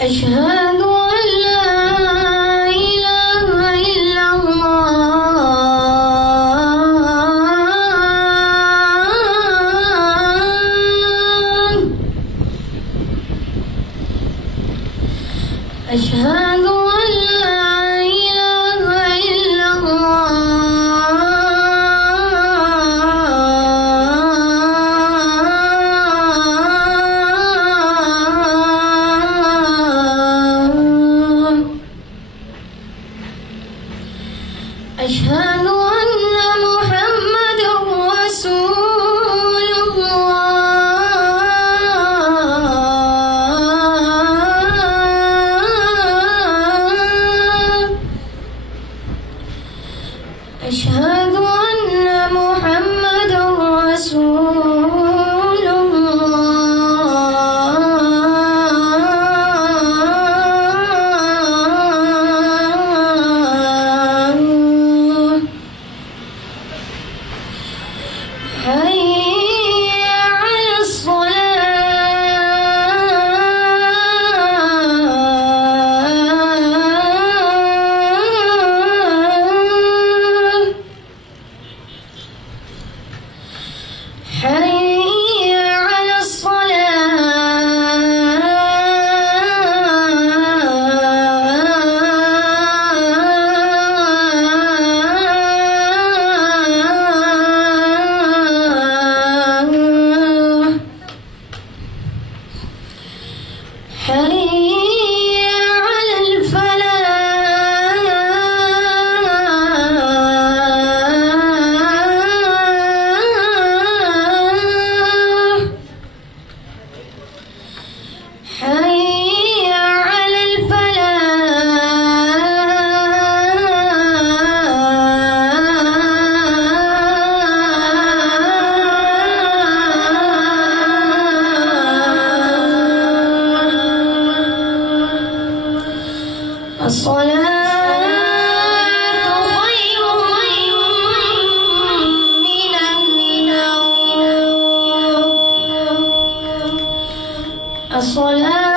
أشهد أن لا إله إلا الله. أشهد أن لا إله إلا الله. أشهد أن محمدًا رسول الله. أشهد أن محمدًا رسول الله. حي على الصلاة. حي على الصلاة. حي على الفلاح. حي على الفلاح. الصلاة خير من النوم. الصلاة